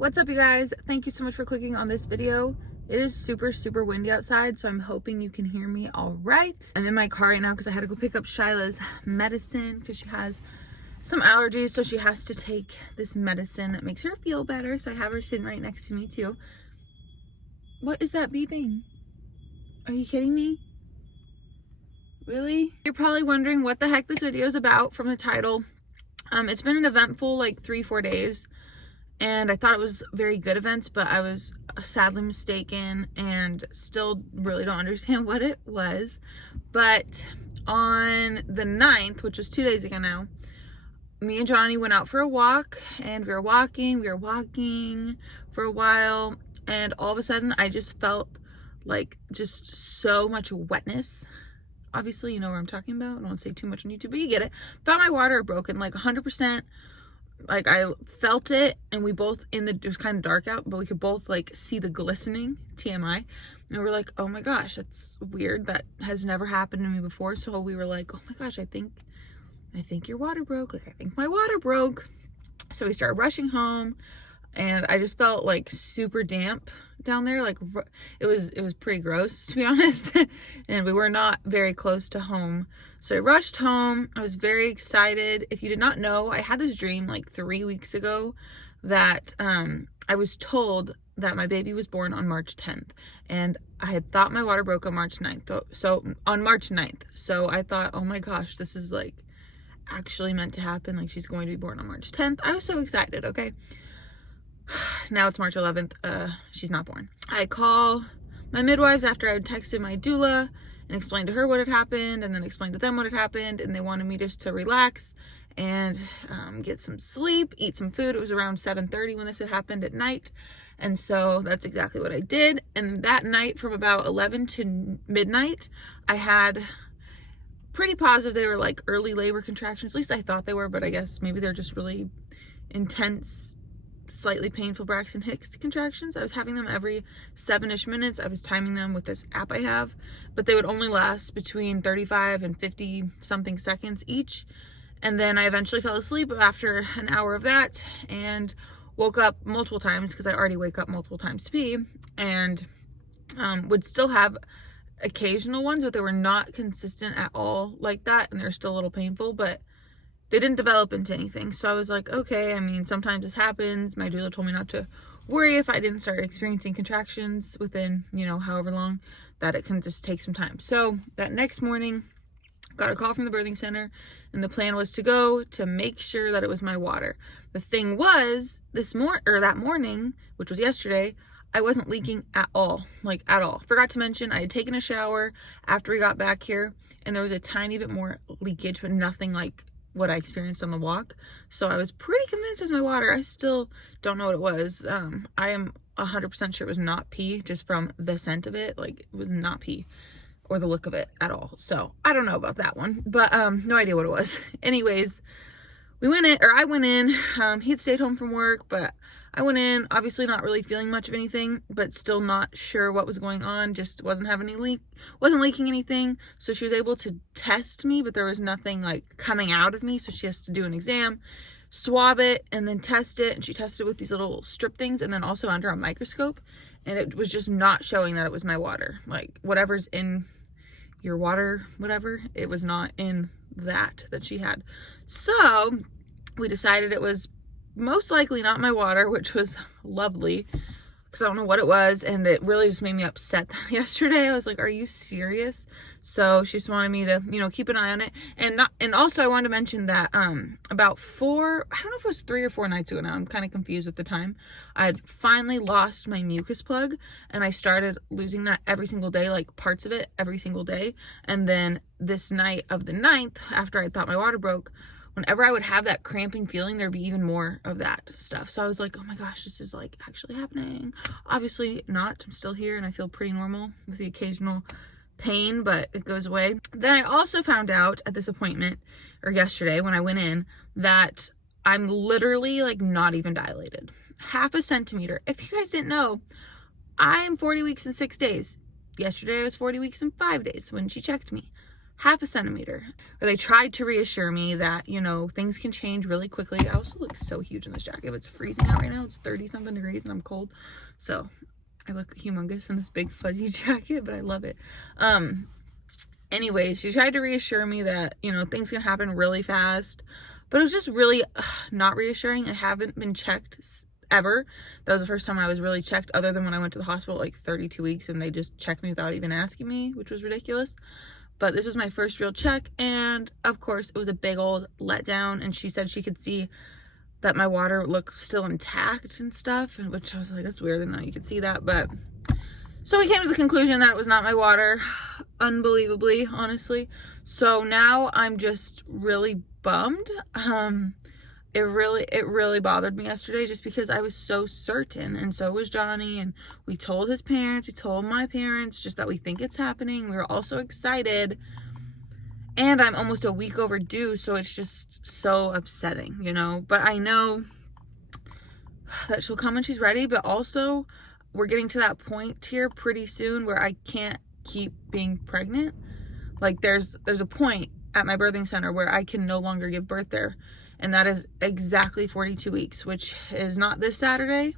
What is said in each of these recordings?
What's up, you guys? Thank you so much for clicking on this video. It is super windy outside, so I'm hoping you can hear me all right. I'm in my car right now because I had to go pick up Shyla's medicine because she has some allergies, so she has to take this medicine that makes her feel better. So I have her sitting right next to me too. What is that beeping? Are you kidding me? Really? You're probably wondering what the heck this video is about from the title. It's been an eventful like 3-4 days. And I thought it was very good events, but I was sadly mistaken and still really don't understand what it was. But on the 9th, which was 2 days ago now, me and Johnny went out for a walk, and we were walking for a while, and all of a sudden I just felt like just so much wetness. Obviously, you know what I'm talking about. I don't want to say too much on YouTube, but you get it. Thought my water broken, like 100%. Like I felt it, and we both it was kind of dark out, but we could both like see the glistening, TMI, and we're like, oh my gosh, that's weird. That has never happened to me before. So we were like, oh my gosh, I think your water broke. Like, I think my water broke. So we started rushing home, and I just felt like super damp down there. Like it was pretty gross, to be honest. And we were not very close to home. So I rushed home. I was very excited. If you did not know, I had this dream like 3 weeks ago that I was told that my baby was born on March 10th. And I had thought my water broke on March 9th. So on March 9th. So I thought, oh my gosh, this is like actually meant to happen. Like, she's going to be born on March 10th. I was so excited, okay? Now it's March 11th. She's not born. I call my midwives after I had texted my doula and explained to her what had happened, and then explained to them what had happened, and they wanted me just to relax and get some sleep, eat some food. It was around 7:30 when this had happened at night, and so that's exactly what I did. And that night, from about 11 to midnight, I had pretty positive they were like early labor contractions. At least I thought they were, but I guess maybe they're just really intense, slightly painful Braxton Hicks contractions. I was having them every 7-ish minutes. I was timing them with this app I have, but they would only last between 35 and 50 something seconds each. And then I eventually fell asleep after an hour of that and woke up multiple times, because I already wake up multiple times to pee, and would still have occasional ones, but they were not consistent at all like that, and they're still a little painful, but they didn't develop into anything. So I was like, okay, I mean, sometimes this happens. My doula told me not to worry if I didn't start experiencing contractions within, you know, however long, that it can just take some time. So that next morning, got a call from the birthing center, and the plan was to go to make sure that it was my water. The thing was, that morning, which was yesterday, I wasn't leaking at all, like at all. Forgot to mention, I had taken a shower after we got back here, and there was a tiny bit more leakage, but nothing like what I experienced on the walk. So I was pretty convinced it was my water. I still don't know what it was. I am 100% sure it was not pee, just from the scent of it. Like, it was not pee or the look of it at all. So I don't know about that one, but no idea what it was. Anyways, I went in. He had stayed home from work, but I went in, obviously not really feeling much of anything, but still not sure what was going on. Just wasn't leaking anything. So she was able to test me, but there was nothing like coming out of me. So she has to do an exam, swab it, and then test it. And she tested with these little strip things, and then also under a microscope. And it was just not showing that it was my water. Like, whatever's in your water, whatever, it was not in that she had. So we decided it was most likely not my water, which was lovely, because I don't know what it was, and it really just made me upset yesterday. I was like, are you serious? So she just wanted me to, you know, keep an eye on it. And also I wanted to mention that about I don't know if it was 3 or 4 nights ago now, I'm kind of confused at the time, I had finally lost my mucus plug, and I started losing that every single day, like parts of it every single day. And then this night of the 9th, after I thought my water broke, whenever I would have that cramping feeling, there'd be even more of that stuff. So I was like, oh my gosh, this is like actually happening. Obviously not. I'm still here, and I feel pretty normal with the occasional pain, but it goes away. Then I also found out at this appointment, or yesterday when I went in, that I'm literally like not even dilated. 0.5 centimeter. If you guys didn't know, I am 40 weeks and 6 days. Yesterday I was 40 weeks and 5 days when she checked me. half a centimeter. Or they tried to reassure me that, you know, things can change really quickly. I also look so huge in this jacket. It's freezing out right now. It's 30 something degrees and I'm cold. So I look humongous in this big fuzzy jacket, but I love it. Anyways, she tried to reassure me that, you know, things can happen really fast, but it was just really not reassuring. I haven't been checked ever. That was the first time I was really checked, other than when I went to the hospital like 32 weeks and they just checked me without even asking me, which was ridiculous. But this was my first real check, and of course it was a big old letdown. And she said she could see that my water looked still intact and stuff, which I was like, that's weird. And now you could see that. But so we came to the conclusion that it was not my water, unbelievably, honestly. So now I'm just really bummed. It really bothered me yesterday, just because I was so certain, and so was Johnny, and we told his parents, we told my parents, just that we think it's happening. We were all so excited, and I'm almost a week overdue, so it's just so upsetting, you know. But I know that she'll come when she's ready, but also we're getting to that point here pretty soon where I can't keep being pregnant. Like there's a point at my birthing center where I can no longer give birth there. And that is exactly 42 weeks, which is not this Saturday,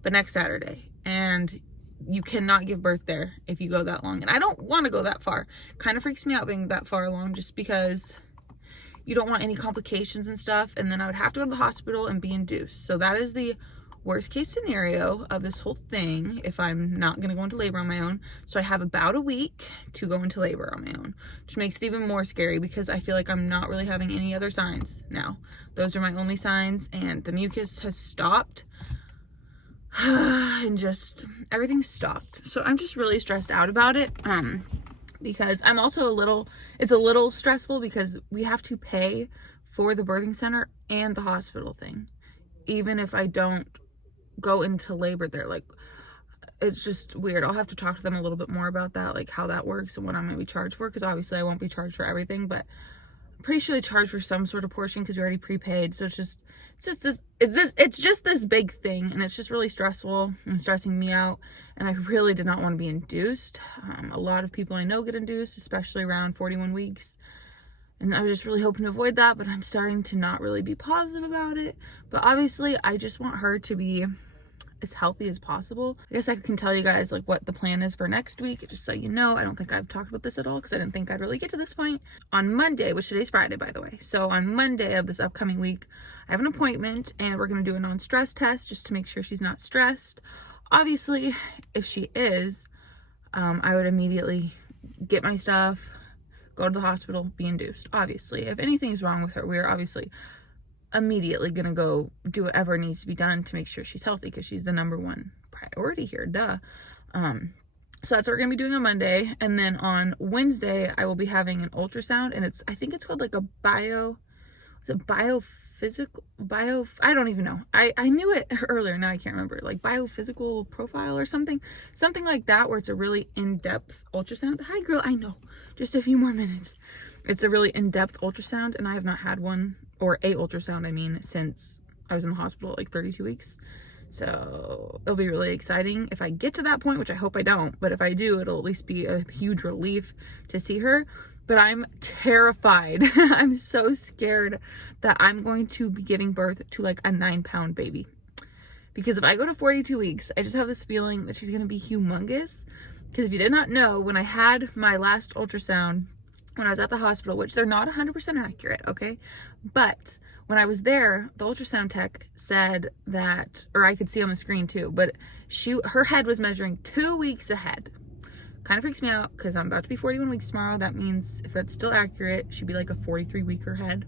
but next Saturday. And you cannot give birth there if you go that long. And I don't want to go that far. Kind of freaks me out being that far along, just because you don't want any complications and stuff. And then I would have to go to the hospital and be induced. So that is the worst case scenario of this whole thing if I'm not going to go into labor on my own. So I have about a week to go into labor on my own, which makes it even more scary because I feel like I'm not really having any other signs now. Those are my only signs, and the mucus has stopped and just everything stopped. So I'm just really stressed out about it, because I'm also it's a little stressful because we have to pay for the birthing center and the hospital thing, even if I don't go into labor there. Like, it's just weird. I'll have to talk to them a little bit more about that, like how that works and what I'm going to be charged for, because obviously I won't be charged for everything, but I'm pretty sure they charge for some sort of portion because we already prepaid. So it's just this big thing, and it's just really stressful and stressing me out, and I really did not want to be induced. A lot of people I know get induced, especially around 41 weeks. And I was just really hoping to avoid that, but I'm starting to not really be positive about it. But obviously, I just want her to be as healthy as possible. I guess I can tell you guys like what the plan is for next week, just so you know. I don't think I've talked about this at all because I didn't think I'd really get to this point. On Monday, which today's Friday, by the way. So on Monday of this upcoming week, I have an appointment, and we're going to do a non-stress test just to make sure she's not stressed. Obviously, if she is, I would immediately get my stuff, go to the hospital, be induced. Obviously, if anything's wrong with her, we're obviously immediately gonna go do whatever needs to be done to make sure she's healthy, because she's the number one priority here, duh. So that's what we're gonna be doing on Monday. And then on Wednesday, I will be having an ultrasound, and I think it's called like a I don't even know. I knew it earlier, now I can't remember. Like biophysical profile or something like that, where it's a really in-depth ultrasound. Hi girl, I know, just a few more minutes. It's a really in-depth ultrasound, and I have not had one, or a ultrasound, I mean, since I was in the hospital at like 32 weeks. So it'll be really exciting if I get to that point, which I hope I don't, but if I do, it'll at least be a huge relief to see her. But I'm terrified. I'm so scared that I'm going to be giving birth to like a 9-pound baby. Because if I go to 42 weeks, I just have this feeling that she's going to be humongous. Because if you did not know, when I had my last ultrasound, when I was at the hospital, which they're not 100% accurate, okay? But when I was there, the ultrasound tech said that, or I could see on the screen too, but her head was measuring 2 weeks ahead. Kind of freaks me out because I'm about to be 41 weeks tomorrow. That means if that's still accurate, she'd be like a 43-weeker head.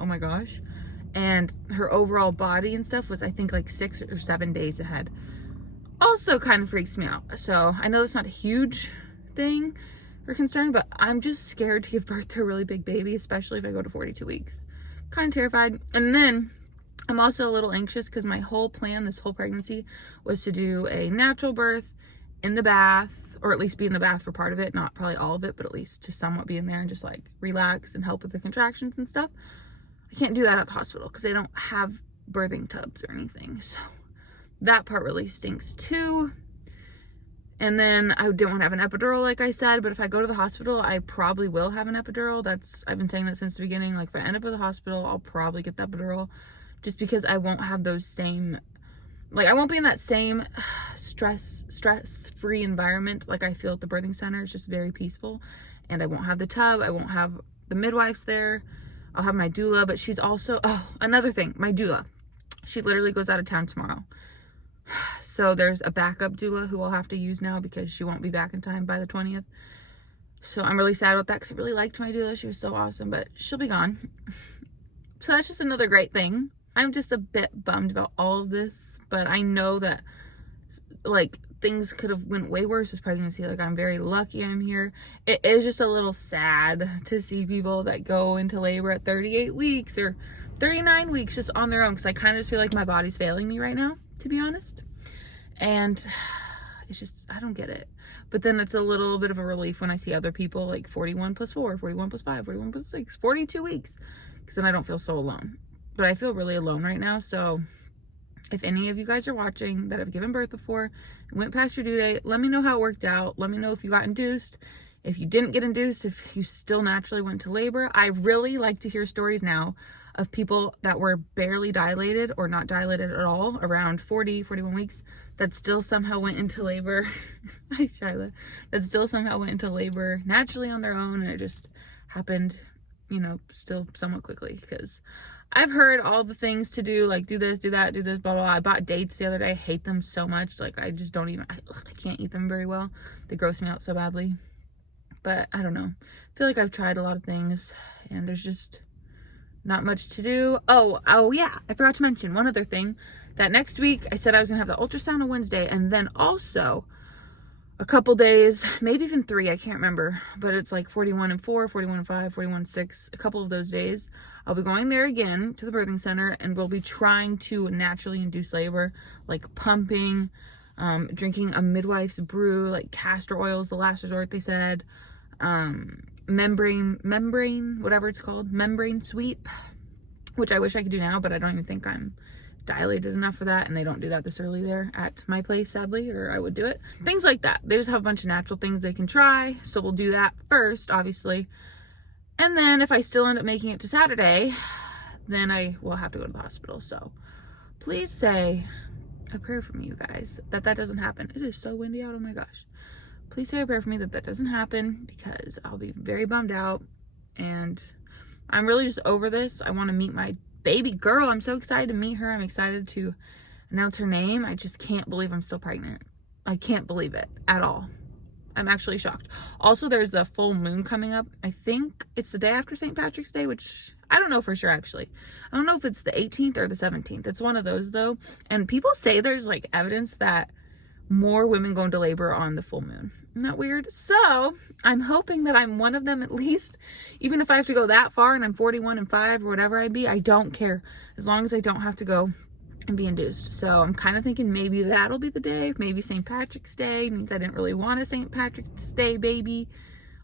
Oh my gosh. And her overall body and stuff was, I think, like 6 or 7 days ahead. Also kind of freaks me out. So I know it's not a huge thing or concern, but I'm just scared to give birth to a really big baby, especially if I go to 42 weeks. Kind of terrified. And then I'm also a little anxious because my whole plan, this whole pregnancy, was to do a natural birth in the bath, or at least be in the bath for part of it, not probably all of it, but at least to somewhat be in there and just like relax and help with the contractions and stuff. I can't do that at the hospital because they don't have birthing tubs or anything. So that part really stinks too. And then I didn't want to have an epidural, like I said, but if I go to the hospital, I probably will have an epidural. I've been saying that since the beginning. Like, if I end up at the hospital, I'll probably get the epidural, just because I won't have those same, like, I won't be in that same stress-free environment like I feel at the birthing center. It's just very peaceful, and I won't have the tub. I won't have the midwives there. I'll have my doula, but she's also, oh, another thing, my doula. She literally goes out of town tomorrow. So there's a backup doula who I'll have to use now because she won't be back in time by the 20th. So I'm really sad about that because I really liked my doula. She was so awesome, but she'll be gone. So that's just another great thing. I'm just a bit bummed about all of this, but I know that, like, things could have went way worse this pregnancy. Like, I'm very lucky I'm here. It is just a little sad to see people that go into labor at 38 weeks or 39 weeks just on their own, because I kind of just feel like my body's failing me right now, to be honest. And it's just, I don't get it. But then it's a little bit of a relief when I see other people like 41 plus 4, 41 plus 5, 41 plus 6, 42 weeks, because then I don't feel so alone. But I feel really alone right now. So if any of you guys are watching that have given birth before and went past your due date, let me know how it worked out. Let me know if you got induced, if you didn't get induced, if you still naturally went to labor. I really like to hear stories now of people that were barely dilated or not dilated at all, around 40, 41 weeks, that still somehow went into labor. Hi, Shyla. That still somehow went into labor naturally on their own, and it just happened, you know, still somewhat quickly. Because I've heard all the things to do, like do this, do that, do this, blah, blah, blah. I bought dates the other day. I hate them so much. Like, I just don't even, I can't eat them very well. They gross me out so badly. But I don't know. I feel like I've tried a lot of things, and there's just not much to do. Oh yeah, I forgot to mention one other thing. That next week I said I was gonna have the ultrasound on Wednesday, and then also a couple days, maybe even 3, I can't remember, but it's like 41 and 4, 41 and 5, 41 and 6, a couple of those days I'll be going there again to the birthing center, and we'll be trying to naturally induce labor, like pumping, drinking a midwife's brew, like castor oil is the last resort, they said, membrane, whatever it's called, membrane sweep, which I wish I could do now, but I don't even think I'm dilated enough for that, and they don't do that this early there at my place, sadly, or I would do it. Things like that. They just have a bunch of natural things they can try, so we'll do that first, obviously. And then if I still end up making it to Saturday, then I will have to go to the hospital. So please say a prayer for me, you guys, that doesn't happen. It is so windy out, oh my gosh. Please say a prayer for me that doesn't happen, because I'll be very bummed out, and I'm really just over this. I want to meet my baby girl. I'm so excited to meet her. I'm excited to announce her name. I just can't believe I'm still pregnant. I can't believe it at all. I'm actually shocked. Also, there's a full moon coming up. I think it's the day after St. Patrick's Day, which I don't know for sure, actually. I don't know if it's the 18th or the 17th. It's one of those, though. And people say there's like evidence that more women go into labor on the full moon. Isn't that weird? So I'm hoping that I'm one of them at least. Even if I have to go that far and I'm 41 and 5 or whatever I be, I don't care, as long as I don't have to go and be induced. So I'm kind of thinking maybe that'll be the day. Maybe St. Patrick's Day means I didn't really want a St. Patrick's Day baby.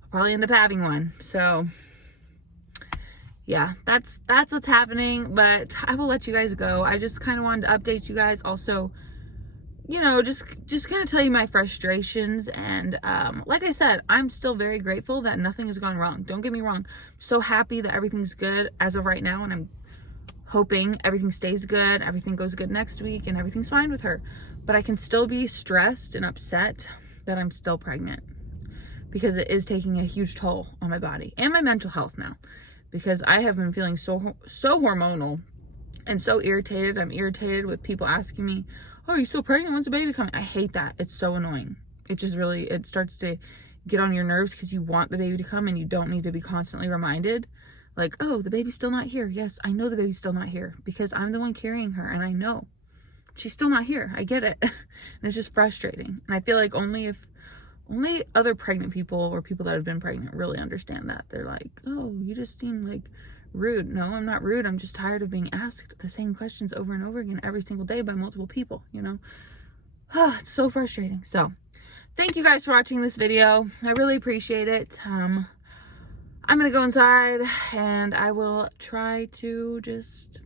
I'll probably end up having one. So yeah, that's what's happening. But I will let you guys go. I just kind of wanted to update you guys. Also, you know, just kind of tell you my frustrations. And like I said, I'm still very grateful that nothing has gone wrong. Don't get me wrong. I'm so happy that everything's good as of right now, and I'm hoping everything stays good, everything goes good next week, and everything's fine with her. But I can still be stressed and upset that I'm still pregnant, because it is taking a huge toll on my body and my mental health now, because I have been feeling so hormonal and so irritated. I'm irritated with people asking me, oh, are you still pregnant? When's the baby coming? I hate that. It's so annoying. It just really, it starts to get on your nerves, because you want the baby to come and you don't need to be constantly reminded. Like, oh, the baby's still not here. Yes, I know the baby's still not here, because I'm the one carrying her, and I know she's still not here. I get it. And it's just frustrating. And I feel like only other pregnant people, or people that have been pregnant, really understand that. They're like, oh, you just seem like rude. No, I'm not rude. I'm just tired of being asked the same questions over and over again every single day by multiple people, you know? It's so frustrating. So thank you guys for watching this video. I really appreciate it. I'm gonna go inside, and I will try to just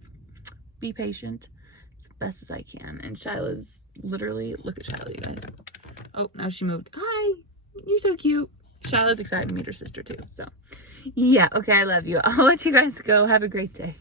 be patient as best as I can. And Shyla's literally, look at Shyla, you guys. Oh, now she moved. Hi, you're so cute. Shiloh's excited to meet her sister too. So yeah, okay, I love you. I'll let you guys go. Have a great day.